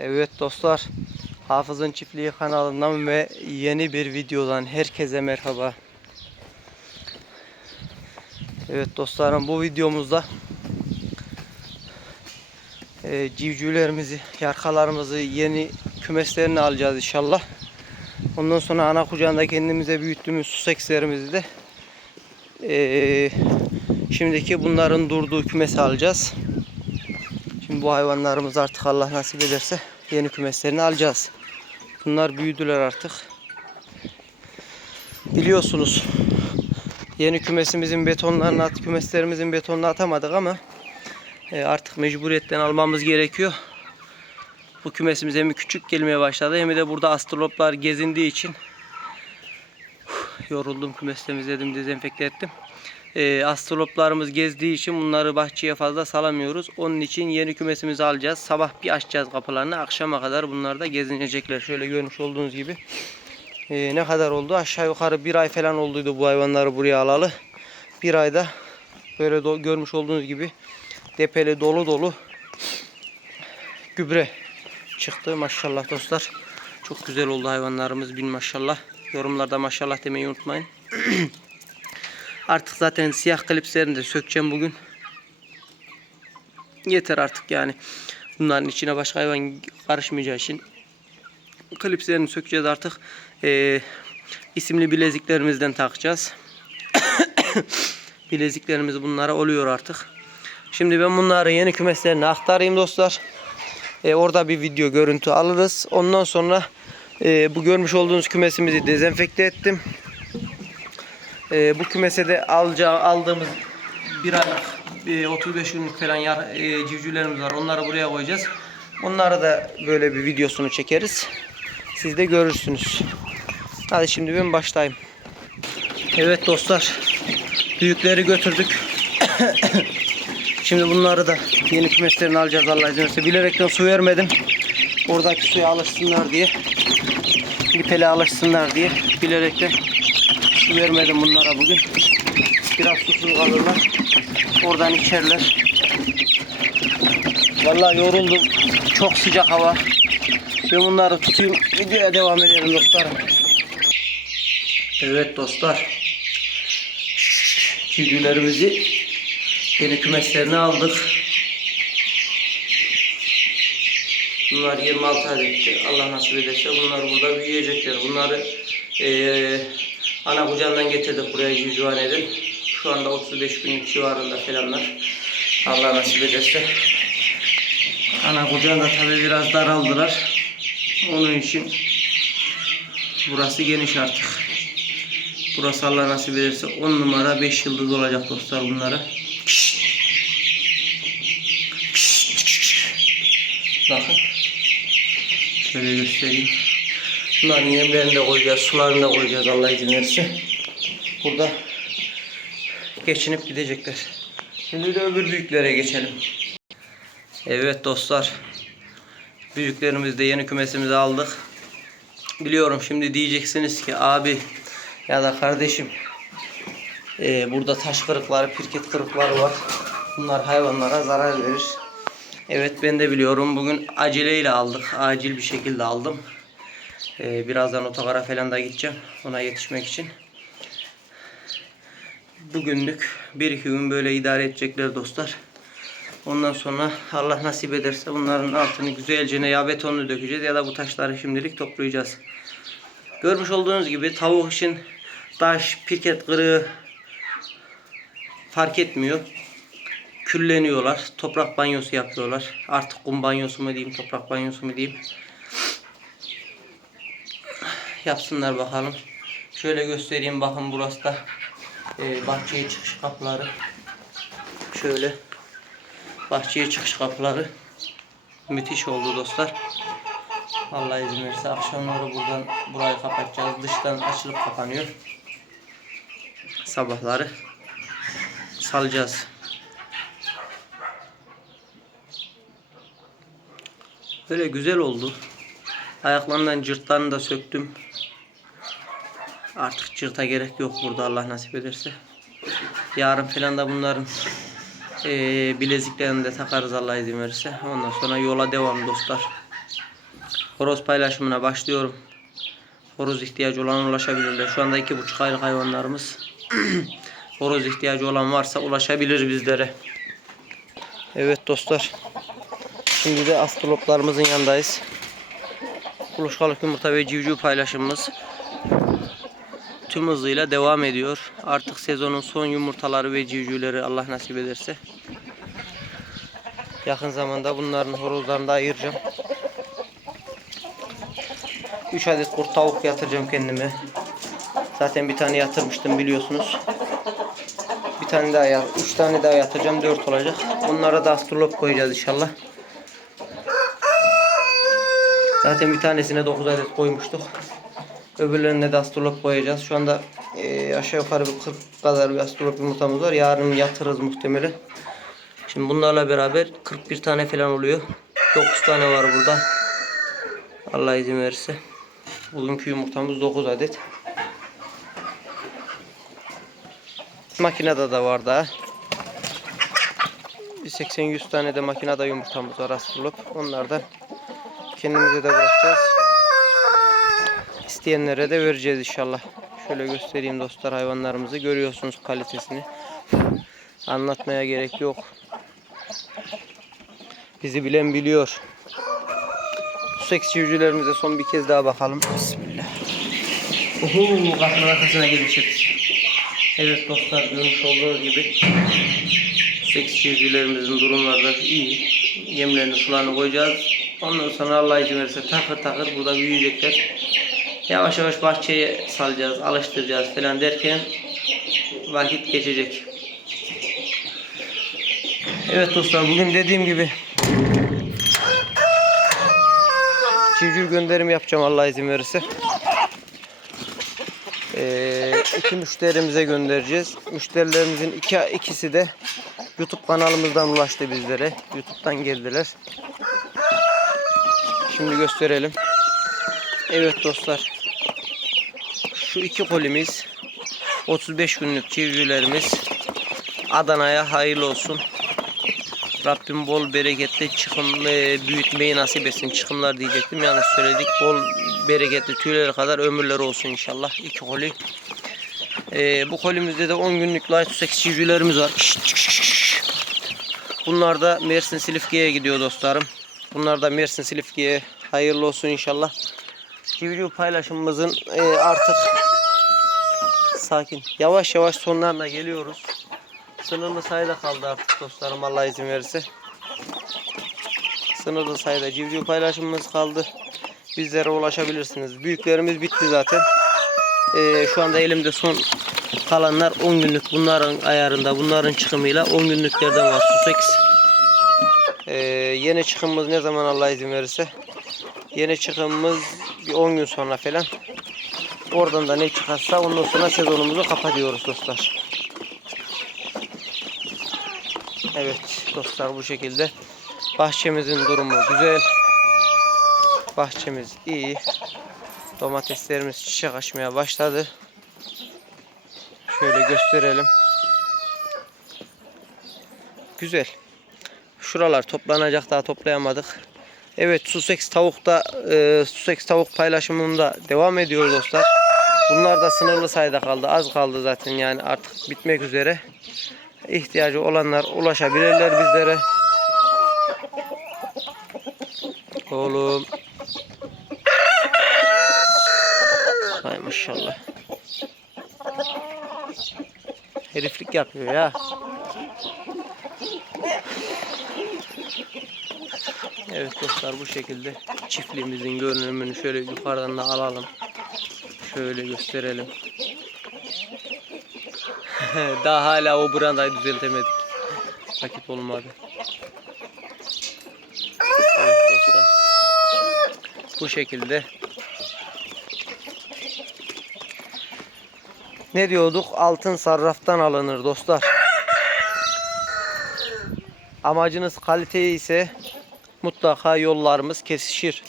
Evet dostlar, Hafız'ın Çiftliği kanalından ve yeni bir videodan herkese merhaba. Evet dostlarım bu videomuzda e, civcivlerimizi, yarkalarımızı yeni kümeslerini alacağız inşallah. Ondan sonra ana kucağında kendimize büyüttüğümüz susekslerimizi de e, şimdiki bunların durduğu kümesi alacağız. Şimdi bu hayvanlarımız artık Allah nasip ederse yeni kümeslerini alacağız. Bunlar büyüdüler artık. Biliyorsunuz yeni kümesimizin betonlarını at, kümeslerimizin betonunu atamadık ama e, artık mecburiyetten almamız gerekiyor. Bu kümesimiz hem küçük gelmeye başladı hem de burada astroloplar gezindiği için yoruldum kümes temizledim dezenfekte ettim. E, astroloplarımız gezdiği için bunları bahçeye fazla salamıyoruz. Onun için yeni kümesimizi alacağız. Sabah bir açacağız kapılarını. Akşama kadar bunlar da gezinecekler. Şöyle görmüş olduğunuz gibi. E, ne kadar oldu? Aşağı yukarı bir ay falan olduydu bu hayvanları buraya alalı. Bir ayda böyle do- görmüş olduğunuz gibi depeli dolu dolu gübre çıktı. Maşallah dostlar. Çok güzel oldu hayvanlarımız. Bin maşallah. Yorumlarda maşallah demeyi unutmayın. Artık zaten siyah klipslerini de sökeceğim bugün. Yeter artık yani. Bunların içine başka hayvan karışmayacağı için klipslerini sökeceğiz artık. Ee, isimli bileziklerimizden takacağız. Bileziklerimiz bunlara oluyor artık. Şimdi ben bunları yeni kümeslerine aktarayım dostlar. Ee, orada bir video görüntü alırız. Ondan sonra e, bu görmüş olduğunuz kümesimizi dezenfekte ettim. Ee, bu kümese de alacağı, aldığımız bir aylık e, 35 günlük falan yar, e, civcivlerimiz var. Onları buraya koyacağız. Onları da böyle bir videosunu çekeriz. Siz de görürsünüz. Hadi şimdi ben başlayayım. Evet dostlar. Büyükleri götürdük. şimdi bunları da yeni kümeslerini alacağız Allah izin verirse. Bilerekten su vermedim. Oradaki suya alışsınlar diye. Lipele alışsınlar diye. Bilerekten su vermedim bunlara bugün. Biraz susuz kalırlar. Oradan içerler. Vallahi yoruldum. Çok sıcak hava. Ben bunları tutayım. Videoya devam edelim dostlarım. Evet dostlar. Civcivlerimizi yeni kümeslerine aldık. Bunlar 26 adetti. Allah nasip ederse bunlar burada büyüyecekler. Bunları eee ana kucağından getirdik buraya civcivaneden. Şu anda 35 günlük civarında falanlar. Allah nasip ederse. Ana kucağında tabi biraz daraldılar. Onun için burası geniş artık. Burası Allah nasip ederse 10 numara 5 yıldız olacak dostlar bunlara. Bakın. Şöyle göstereyim. Bunların yemlerini de koyacağız, sularını da koyacağız Allah izin verirse. Burada geçinip gidecekler. Şimdi de öbür büyüklere geçelim. Evet dostlar. Büyüklerimiz de yeni kümesimizi aldık. Biliyorum şimdi diyeceksiniz ki abi ya da kardeşim e, burada taş kırıkları, pirket kırıkları var. Bunlar hayvanlara zarar verir. Evet ben de biliyorum. Bugün aceleyle aldık. Acil bir şekilde aldım. E, birazdan otogara falan da gideceğim. Ona yetişmek için. Bugünlük bir iki gün böyle idare edecekler dostlar. Ondan sonra Allah nasip ederse bunların altını güzelce ya betonlu dökeceğiz ya da bu taşları şimdilik toplayacağız. Görmüş olduğunuz gibi tavuk için taş, pirket kırığı fark etmiyor. Külleniyorlar. Toprak banyosu yapıyorlar. Artık kum banyosu mu diyeyim, toprak banyosu mu diyeyim. Yapsınlar bakalım. Şöyle göstereyim bakın burası da e, bahçeye çıkış kapıları. Şöyle bahçeye çıkış kapıları. Müthiş oldu dostlar. Allah izin verirse akşamları buradan burayı kapatacağız. Dıştan açılıp kapanıyor. Sabahları salacağız. Böyle güzel oldu. Ayaklarından cırtlarını da söktüm. Artık cırta gerek yok burada Allah nasip ederse. Yarın falan da bunların eee bileziklerini de takarız Allah izin verirse. Ondan sonra yola devam dostlar. horoz paylaşımına başlıyorum. Horoz ihtiyacı olan ulaşabilirler. Şu anda iki buçuk aylık hayvanlarımız. horoz ihtiyacı olan varsa ulaşabilir bizlere. Evet dostlar. Şimdi de astroloplarımızın yanındayız. Kuluçkalık yumurta ve civciv paylaşımımız tüm hızıyla devam ediyor. Artık sezonun son yumurtaları ve civcivleri Allah nasip ederse. Yakın zamanda bunların horozlarını da ayıracağım. 3 adet kurt tavuk yatıracağım kendime. Zaten bir tane yatırmıştım biliyorsunuz. Bir tane daha yat, 3 tane daha yatıracağım 4 olacak. Onlara da astrolop koyacağız inşallah. Zaten bir tanesine 9 adet koymuştuk. Öbürlerine de astrolop koyacağız. Şu anda eee, aşağı yukarı bir 40 kadar bir astrolop yumurtamız var. Yarın yatırırız muhtemelen. Şimdi bunlarla beraber 41 tane falan oluyor. 9 tane var burada. Allah izin verirse. Bugünkü yumurtamız 9 adet. Makinede de var daha. Bir 80-100 tane de makinede yumurtamız var astrolop. Onlardan kendimize de bırakacağız. İsteyenlere de vereceğiz inşallah. Şöyle göstereyim dostlar hayvanlarımızı. Görüyorsunuz kalitesini. Anlatmaya gerek yok. Bizi bilen biliyor. Seks son bir kez daha bakalım. Bismillah. Uhu, kapının arkasına gelmişiz. Evet dostlar görmüş olduğunuz gibi seks civcivlerimizin durumları iyi. Yemlerini sularını koyacağız. Ondan sonra Allah izin verirse takır takır burada büyüyecekler. Yavaş yavaş bahçeye salacağız, alıştıracağız falan derken vakit geçecek. Evet dostlar bugün dediğim gibi civciv gönderim yapacağım Allah izin verirse. Ee, iki müşterimize göndereceğiz. Müşterilerimizin iki, ikisi de YouTube kanalımızdan ulaştı bizlere. YouTube'dan geldiler. Şimdi gösterelim. Evet dostlar. Şu iki kolimiz 35 günlük civcivlerimiz Adana'ya hayırlı olsun. Rabbim bol bereketli çıkım e, büyütmeyi nasip etsin. Çıkımlar diyecektim. Yanlış söyledik. Bol bereketli tüyleri kadar ömürleri olsun inşallah. İki koli. E, bu kolimizde de 10 günlük light sex civcivlerimiz var. Bunlar da Mersin Silifke'ye gidiyor dostlarım. Bunlar da Mersin Silifke'ye hayırlı olsun inşallah. Civciv paylaşımımızın e, artık sakin yavaş yavaş sonlarına geliyoruz. Sınırlı sayıda kaldı artık dostlarım Allah izin verirse. Sınırlı sayıda civciv paylaşımımız kaldı. Bizlere ulaşabilirsiniz. Büyüklerimiz bitti zaten. Ee, şu anda elimde son kalanlar 10 günlük bunların ayarında bunların çıkımıyla 10 günlüklerden var Sussex. Ee, yeni çıkımımız ne zaman Allah izin verirse. Yeni çıkımımız bir 10 gün sonra falan. Oradan da ne çıkarsa ondan sonra sezonumuzu kapatıyoruz dostlar. Evet dostlar bu şekilde. Bahçemizin durumu güzel. Bahçemiz iyi. Domateslerimiz çiçek açmaya başladı. Şöyle gösterelim. Güzel. Şuralar toplanacak daha toplayamadık. Evet Sussex tavukta e, Sussex tavuk paylaşımında devam ediyor dostlar. Bunlar da sınırlı sayıda kaldı. Az kaldı zaten yani artık bitmek üzere. İhtiyacı olanlar ulaşabilirler bizlere. Oğlum. Hay maşallah. Heriflik yapıyor ya. Evet dostlar bu şekilde çiftliğimizin görünümünü şöyle yukarıdan da alalım. Şöyle gösterelim. Daha hala o brandayı düzeltemedik. Vakit olmadı. Evet dostlar. Bu şekilde. Ne diyorduk? Altın sarraftan alınır dostlar. Amacınız kalite ise mutlaka yollarımız kesişir.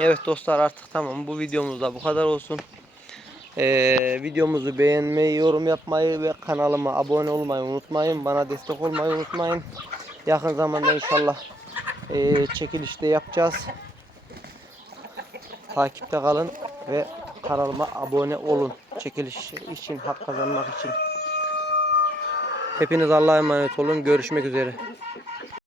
Evet dostlar artık tamam bu videomuz da bu kadar olsun. Ee, videomuzu beğenmeyi, yorum yapmayı ve kanalıma abone olmayı unutmayın. Bana destek olmayı unutmayın. Yakın zamanda inşallah eee çekilişte yapacağız. Takipte kalın ve kanalıma abone olun. Çekiliş için, hak kazanmak için. Hepiniz Allah'a emanet olun. Görüşmek üzere.